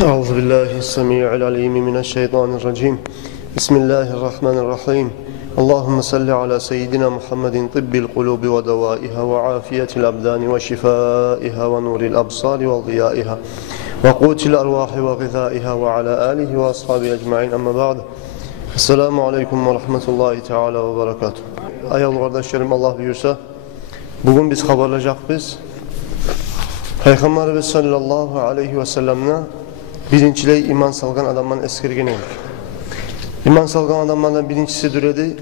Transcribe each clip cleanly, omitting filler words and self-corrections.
أعوذ بالله السميع العليم من الشيطان الرجيم بسم الله الرحمن الرحيم اللهم صل على سيدنا محمد طب القلوب ودوائها وعافية الأبدان وشفائها ونور الأبصار وضيائها وقوت الأرواح وغذائها وعلى آله وأصحابه أجمعين أما بعد Esselamu Aleyküm ve Rahmetullahi Teala ve Berekatuhu. Ayol kardeşlerim, Allah buyursa bugün biz haberleyecek biz Peygamberimiz sallallahu aleyhi ve sellem'le birincileyi iman salgan adamdan eskergenelik. İman salgan adamlardan birincisi düredi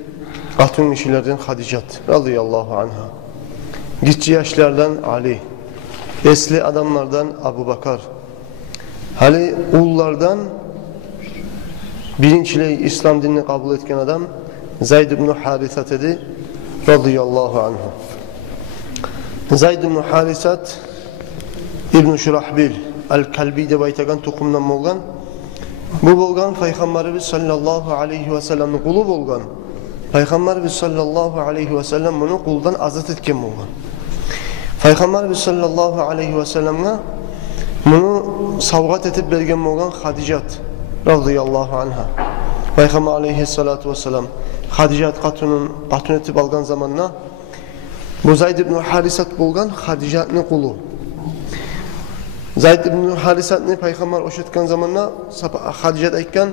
Atun kişilerden Hadicat radıyallahu anha. Gitçi yaşlardan Ali, esli adamlardan Abu Bakar, hali ullardan birincileyi İslam dinini kabul etken adam Zayd ibn Harisat edi radıyallahu anhu. Zayd ibn Harisat İbn Şurahbil el-Kalbi de baytagan tokumdan bolgan. Bu bolgan Peygamberimiz sallallahu aleyhi ve sellem'in kulu bolgan. Peygamberimiz sallallahu aleyhi ve sellem bunu kuldan azat etken bolgan. Peygamberimiz sallallahu aleyhi ve sellem'e bunu savgat etip bergen bolgan Hadicat radıyallahu anha. Peygamber aleyhissalatu vesselam Hadicat katun etip algan zamanla bu Zayd ibn Harisat bolgan Hadicat'ın kulu. Zayd ibn Harisat'ni Peygamber oşetken zamanla Hadicat aytgan,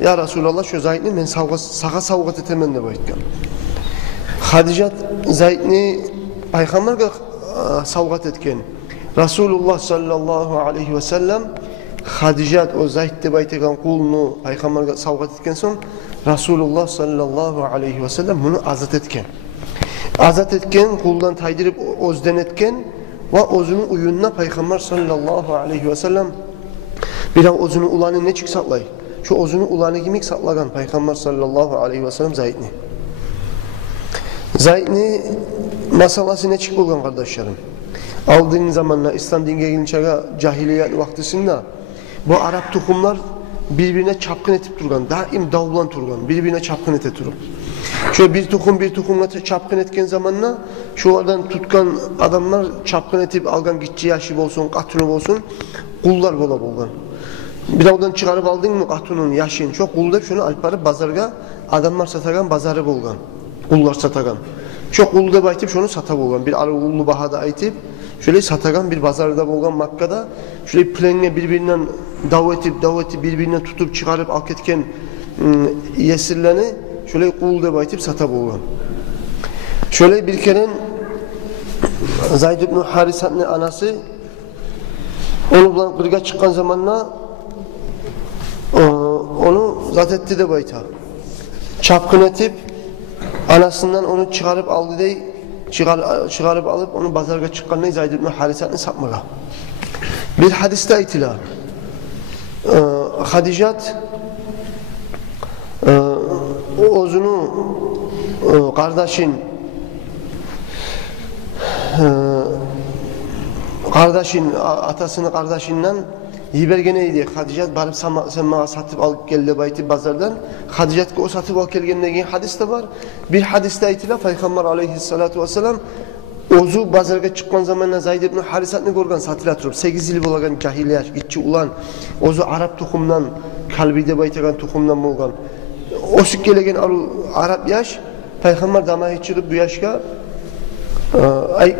ya Resulallah şu Zayd'ni men sağa savgat etemen dep aytgan. Hadicat Zayd'ni Peygamberge savgat etken. Resulullah sallallahu aleyhi ve sellem Hadicat o Zayd dep aytgan kulunu Peygamberge savgat etken soň Resulullah sallallahu aleyhi ve sellem bunu azat etken. Azat etken, kuldan taydirip ozden etken ve ozunun uyununa Peygamber sallallahu aleyhi ve sellem biraz ozunun ulanı ne çık saklay? Şu ozunun ulanı kimik saklagan Peygamber sallallahu aleyhi ve sellem Zayd'ni. Zayd'ni masalası ne çık bolgan kardeşlerim? Aldığın zamanla İslam dinine gelince cahiliyet vaktisinde bu Arap tohumlar birbirine çapkın etip durgan, daim davlan turgan, birbirine çapkın ete turgan. Şöyle bir tohumla çapkın etken zamanla şulardan tutkan adamlar çapkın etip algan gitçi yaşı olsun, katunu olsun, kullar bola bolgan. Bir de oradan çıkarıp aldın mı katunun yaşın, çok kul deyip şunu alıp barıp bazarga adamlar satagan bazarı bolgan, kullar satagan. Çok kul deyip aytıp şunu sata bolgan, bir arı kullu bahada aytıp şöyle satagan bir bazarda bolgan Makka'da, şöyle plenge birbirinden daveti birbirinden tutup çıkarıp alk etken yesirlerini şöyle kul deyip aytıp sata bolgan. Şöyle bir kere Zayd ibn Harisat'ın anası onu bilen kırga çıkan zamanla onu zat etti de bayta. Çapkın etip anasından onu çıkarıp aldı dey, çıkarıp alıp onu bazarga çıkan Zayd ibn Harisat'ın satmaga. Bir hadiste aytila. Hadicat ozunu kardeşin atasını kardeşinden yibergeneydi. Hadicat barıp sen bana satıp alıp geldi bayti bazardan. Hadicat'ı o satıp alıp gelgenine giyen hadis de var. Bir hadiste aytila Peygamber aleyhissalatu vesselam ozu bazarga çıkan zamanla Zayd ibn Harisat'ını görgen satıla turup 8 yıl bolagan cahiliyet gitçi ulan ozu Arap tohumdan kalbide baytagan tohumdan bolgan. O sükkelegen Arap yaş Peygamber damağı çıkıp bu yaşka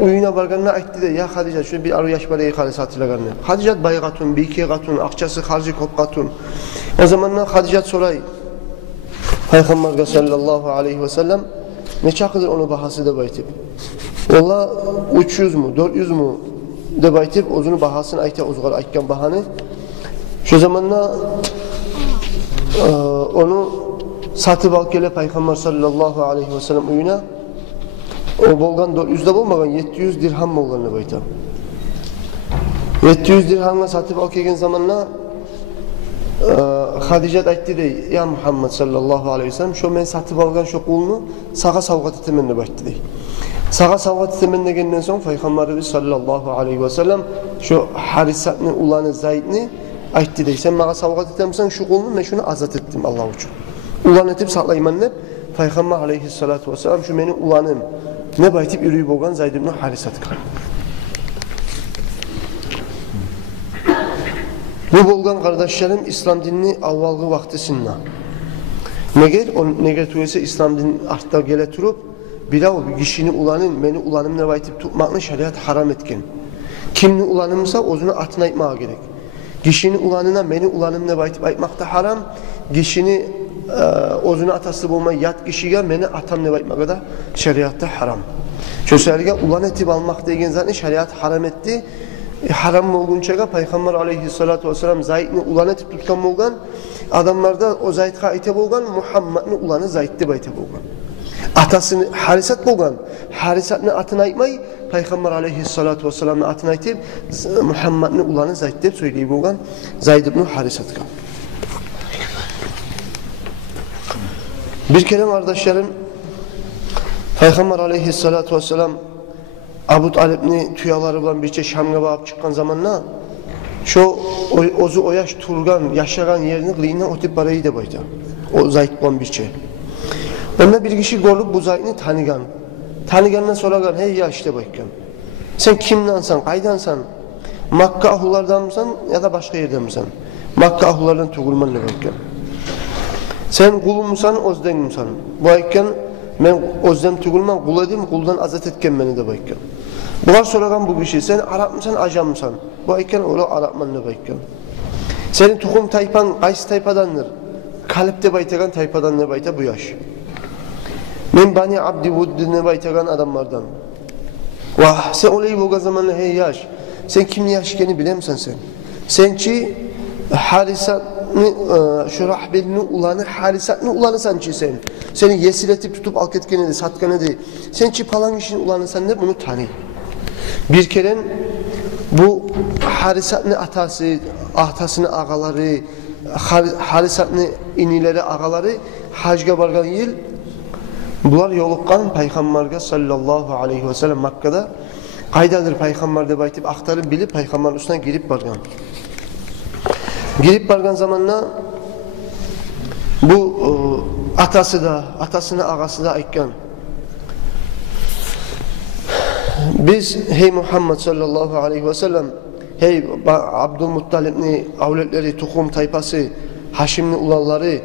uyuna barganına aytdı da ya Hadicat şu bir arı yaş barayı hali satılaganı. Hadicat bay katun, biki katun, akçası harcı kop katun. O zamanla Hadicat soray Peygamber sallallahu aleyhi ve sellem ne çakıdır onu bahası da baytip. Valla 300 mu 400 mu de baytip ozunu bahasını ayta ozgar aytkan bahanı. Şu zamanla onu satıp alıp gele Peygamber sallallahu aleyhi ve sellem uyuna o bolgan 400'de bolmagan 700 dirham bolganını bayta. 700 dirhamla satıp alıp gelgen zamanla Hadicat aytdı dey, ya Muhammed sallallahu aleyhi ve sellem şu men satıp algan şu kulunu sağa savgat etemen dep aytdı dey. Sağa savgat etemen degenden soň Peygamberimiz sallallahu aleyhi ve sellem şu Harisat'ın ulanı Zayd'ni aytdı dey, sen bana savgat etemsen şu kulunu men şunu azat ettim Allah üçün. Ulan etip saklayman dep Peygamber aleyhissalatu vesselam şu meni ulanım ne baytip yürüyüp bolgan Zayd ibn Harisat'ka. Bu bolgan kardeşlerim İslam dinini avvalgı vaktisinde. Neger tuğese İslam dinini artta gele turup bir kişini ulanın, meni ulanım ne baytip tutmakla şeriat haram etken. Kimni ulanımsa ozunu atına aytmağa gerek. Kişini ulanına meni ulanım ne baytip aytmak da haram. Kişini ozunu atası bulmayı yat kişiye meni atam ne baytmak da şeriatta haram. Çöserge ulan etip almak degen zaten şeriat haram etti. Haram olgunçaga Peygamber aleyhissalatu vesselam Zayd'ni ulan etip tutkan bolgan adamlarda o Zayd'a aytep bolgan Muhammed'ni ulanı Zayd'de baytep bolgan. Atasını Harisat bolgan. Harisat'ni atını aytmay Peygamber aleyhissalatu vesselam'ni atını aytip Muhammed'ni ulanı Zayd dep söyleyip bolgan Zayd ibn Harisat'ga. Bir kere kardeşlerim Peygamber aleyhissalatu vesselam Abu Talib'ni tüyaları bilen birçe Şam'a bağıp çıkan zamanla ozu o yaş turgan, yaşagan yerini kılığına otip parayı da bayda. O Zayd bilen birçe. Onda bir kişi görüp bu Zayd'ni tanıgan. Tanıgandan soragan, hey ya işte bakkan. Sen kimdansan, kaydansan? Makka ahullardan mısın ya da başka yerden misin? Makka ahullardan tuğulman ne bakkan. Sen kulun musan, ozden musan? Bu ayken men ozden tuğulman, kul edeyim, kuldan azat etken beni de bakkan. Bunlar soragan bu kişi, sen Arap mısın, Ajam mısın? Bu ayken ola Arapman ne bakkan. Senin tuğum taypan, kaysi taypadandır? Kalepte baytagan taypadan ne bayta bu yaş. Men Bani Abdi Vudd'ne baytagan adamlardan. Vah, sen olayı boga zamanla hey yaş. Sen kimni yaşkeni bilemsen sen. Sen ki Harisat'ni, Şurahbil'ni ulanı, Harisat'ni ulanı sen ki sen. Seni yesiletip tutup alk etkeni de, satkeni de. Sen ki palan işin ulanı sen de bunu tanı. Bir kere bu Harisat'ni atasını ağaları, Harisat'ni inileri ağaları hacga bargan yıl bular yoluqqan Peygamberge sallallahu aleyhi ve sellem Makka'da qaydadır Peygamber de baytip aktarıp bilip Peygamber üstüne girip bargan. Girip bargan zamanla bu atasını ağası da aytgan. Biz hey Muhammed sallallahu aleyhi ve sellem hey Abdülmuttalib'ni avletleri, tukum taypası, Haşim'ni ulalları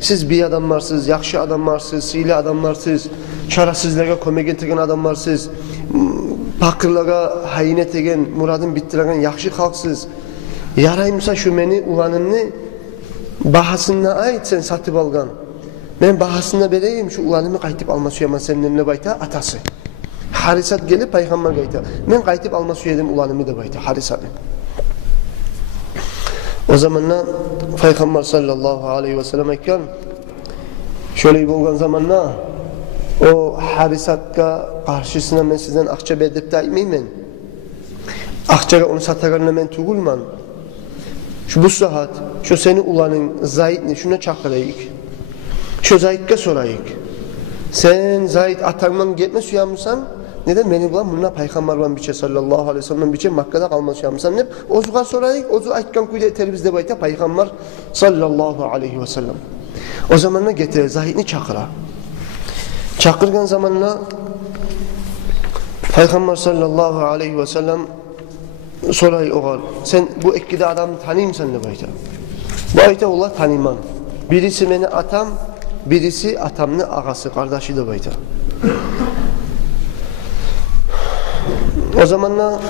siz bir adamlarsınız, yaxşı adamlarsınız, sili adamlarsınız, çarasızlığa kömek getirgen adamlarsınız, pakırlığa hayinet egen, muradın bittiregen yaxşı halksız. Yarayımsa şu meni ulanımni bahasına ait sen satıp algan. Ben bahasına vereyim şu ulanımı qaytip alma suyaman seninle bayta atası. Harisat gelip Peygamber gayta. Ben qaytip alma suyadım ulanımı da bayta Harisat'ı. O zamanla Peygamber sallallahu aleyhi ve sellem aytgan şöyle bolgan zamanla o Harisat'a karşısına men sizden akça berip de aytmayman. Akçaga onu sataganla men tugulman. Şu bu saat şu seni ulanın Zayd'ni şuna çakırayık. Şu Zayd'ga sorayık. Sen Zayd atanman gitme suyanmısan neden beni bulan bununla Peygamber olan biçe sallallahu aleyhi ve sellem biçe Makka'da kalma suyanmısan ne? Ozuğa sorayık. Ozu aytkan kuyda eterimizde bayta Peygamber sallallahu aleyhi ve sellem. O zamanla getire Zayd'ni çakıra. Çakırgan zamanla Peygamber sallallahu aleyhi ve sellem sorayı oğal. Sen bu ekkide adamı tanıyım sen ne bayta? Bu ayta ola tanıyman. Birisi beni atam, birisi atamın ağası, kardeşi de bayta. O zamanla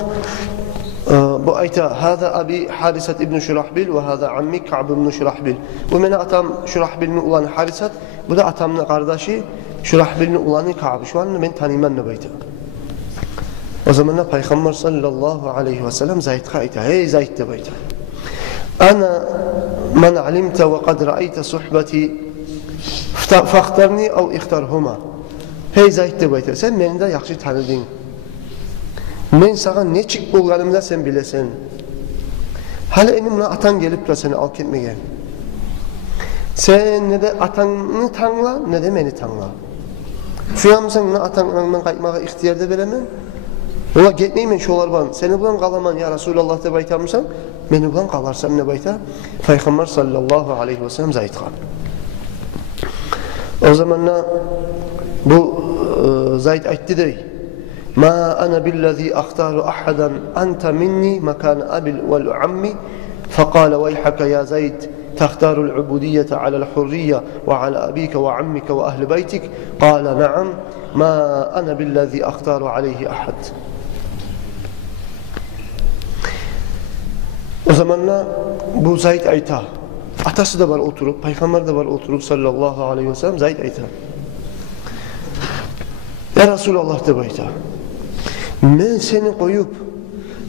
bu ayta hâzâ abi Harisat ibn Şurahbil ve hâzâ ammi Ka'b ibn Şurahbil. Bu beni atam Şurahbil'in ulanı Harisat, bu da atamın kardeşi Şurahbil'in ulanı Ka'b. Şu an ben tanıyman ne bayta. O zamanla Peygamber sallallahu aleyhi ve sellem Zayd'a ayta. Hey Zayd de bayta. Ana men alimte ve kad ra'ayte suhbeti fakhtarni ev ihtarhuma. Hey Zayd de bayta. Sen beni de yaxşı tanıdın. Men sana ne çık bulganımda sen bilesen. Hala enimle atan gelip de seni al ketmegen. Sen ne de atanını tanla ne de beni tanla. Suyanmısan ne atanından kaytmağa ihtiyarda veremem. Ola gitmeymen şolar ban. Seni bulan kalaman ya Resulullah da baytamsan, beni bulan kalarsan ne bayta? Peygamber sallallahu aleyhi ve sellem Zayd'a. O zamanla bu Zayd aytti dey. Ma ana billazi ahtaru ahadan anta minni makan abil vel ammi فقال ويحك يا زيد تختار العبودية على الحرية وعلى أبيك وعمك وأهل بيتك قال نعم ما أنا بالذي أختار عليه أحد. O zamanla bu Zayd ayta. Atası da var oturup, Peygamber de var oturup sallallahu aleyhi ve sellem. Zayd ayta. Ya Resulallah de bayta. Men seni koyup,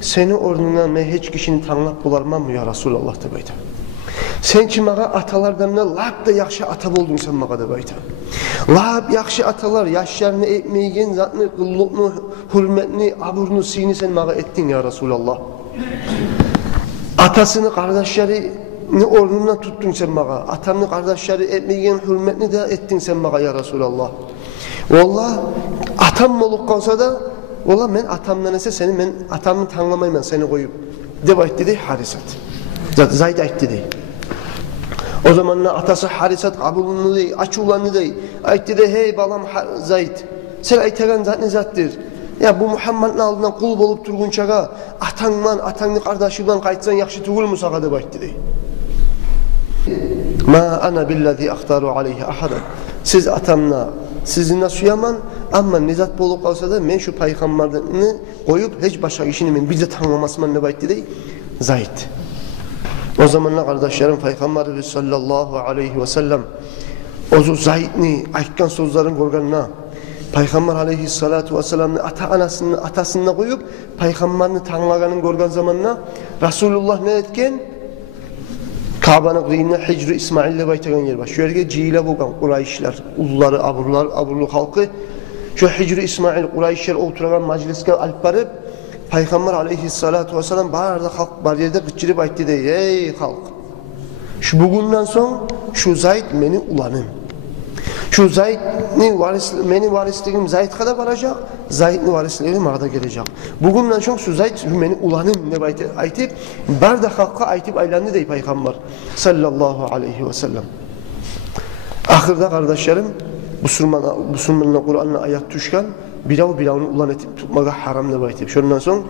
seni ornuna men hiç kişini tanlap bularmam mı ya Resulallah de bayta. Sen ki mağa atalardan ne lap da yakşı ata buldun sen mağa da bayta. Lap yakşı atalar, yaşlarını ekmeğin, zatını, kıllukunu, hürmetini, aburunu, sini sen mağa ettin ya Resulallah. Atasını, kardeşlerini ornundan tuttun sen mağa. Atanı, kardeşleri etmeyen hürmetini de ettin sen mağa ya Resulallah. Vallahi atam olup kalsa da vallahi men atamdan ise seni men atamı tanlamayım ben seni koyup. Debayt dedi Harisat. Zayd ayt dedi. O zamanlar atası Harisat kabulunu dey, açulanı dey. Ayt dedi hey balam Zayd. Sen aytagan zat ne zattır? Ya bu Muhammed'in aldığından kul olup durgun çağa atanman, atanlı kardeşinden kaytsan yakşı tugul mu sağa debayt dedi. Ma ana billazi ahtaru aleyhi ahadan. Siz atamla sizinle suyaman ama nizat bolup kalsa da men şu peygamberini koyup hiç başka işini men bize tanımamasman ne bayt dedi Zayd. O zamanlar kardeşlerim Peygamberimiz sallallahu aleyhi ve sellem o Zayd'ni aytkan sözlerin gorganına Peygamber aleyhissalatu vesselam'ni atasını koyup Peygamberini tanımaganın gorgan zamanına Resulullah ne etken? Kabe'nin kıyımına Hicr-i İsmail'le baytagan yer var. Şu yerge cihile boğan Kurayşlar, ulları, aburlu halkı. Şu Hicr-i İsmail, Kurayşlar oturagan majliske alp barıp Peygamber aleyhissalatu vesselam barda halk bar yerde gıçırı bayttı dey. Ey halk! Şu bugünden son şu Zayd meni ulanım. Şu meni varisliğim Zayd kadar varacak, Zayd'ni varisliğim ağda gelecek. Bugünden son şu Zayd meni ulanım ne aytip, barda halka aytip aylandı dey Peygamber sallallahu aleyhi ve sellem. Ahırda kardeşlerim, Müslümanla Kur'an'la ayat düşken, biravunu ulan etip tutmaga haram ne aytip. Şundan son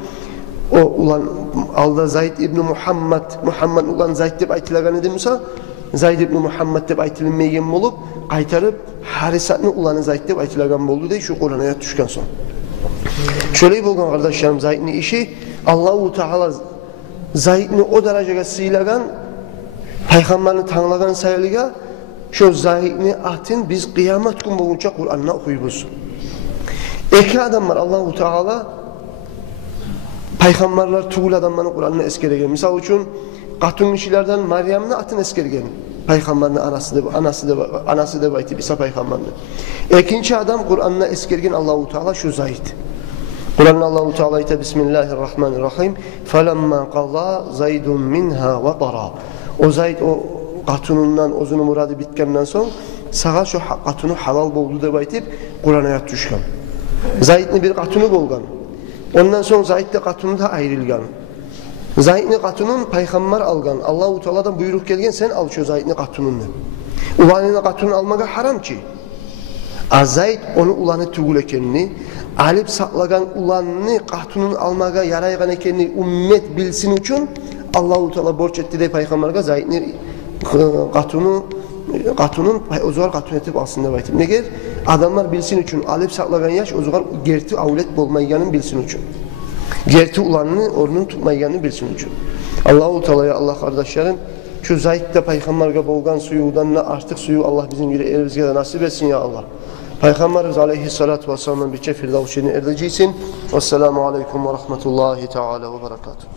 o ulan alda Zayd ibn Muhammed ulan Zayd deb aytilagan edimsa, Zayd ibn Muhammed deb aytilinmeyen bolup, qaytarıp Harisat'ni ulanı Zayd deb aytilagan boldu dey şu Kur'an ayat düşken son. Şöyle bolgan kardeşlerim Zayd'ni işi Allahu Teala Zayd'ni o dereceye sıylagan Peygamberini tanılagan sayılıga şu Zayd'ni atın biz kıyamet gün boyunca Kur'an'la okuyubuz. İki adam var Allahu Teala Peygamberler tuğul adamlarını Kur'an'la eskeregen. Misal için Katun kişilerden Meryem'ni atın eskergen. Peygamberin anası da baytip İsa Peygamber'ni. İkinci adam Kur'an'la eskergen Allahu Teala şu Zayd. Kur'an'la Allahu Teala ite Bismillahirrahmanirrahim. Felemma qada Zaydun minha ve tara. O Zayd o katunundan özünü muradı bitkenden son sağa şu katunu halal boldu da baytip Kur'an ayat düşkan. Zayd'ni bir katunu bolgan. Ondan sonra Zayd'de katunu da ayrılgan. Zayd'ni katunun Peygamber algan. Allahu Teala'dan buyruk gelgen sen al şu Zayd'ni katununu. Ulanını katununu almaga haram ki. Zayd onu ulanı tugul ekenini, alip saklagan ulanını katununu almaga yaraygan ekenini ümmet bilsin için Allahu Teala borç etti de Peygamber'e Zayd'ni katunun ozugar katun etip alsın da baytip. Neger? Adamlar bilsin için alip saklagan yaş ozugar gerti avlet bolmayganın bilsin için. Gerti ulanını ornun tutmayganını bilsin için. Allahu Teala'ya Allah kardeşlerim şu Zayd'de Peygamber'e bolgan suyudan artık suyu Allah bizim gibi elimizde de nasip etsin ya Allah. Peygamberimiz aleyhissalatu vesselam'ın bir firdavsini erdeceysin. Vesselamu aleyküm ve rahmetullahi teala ve berekatuhu.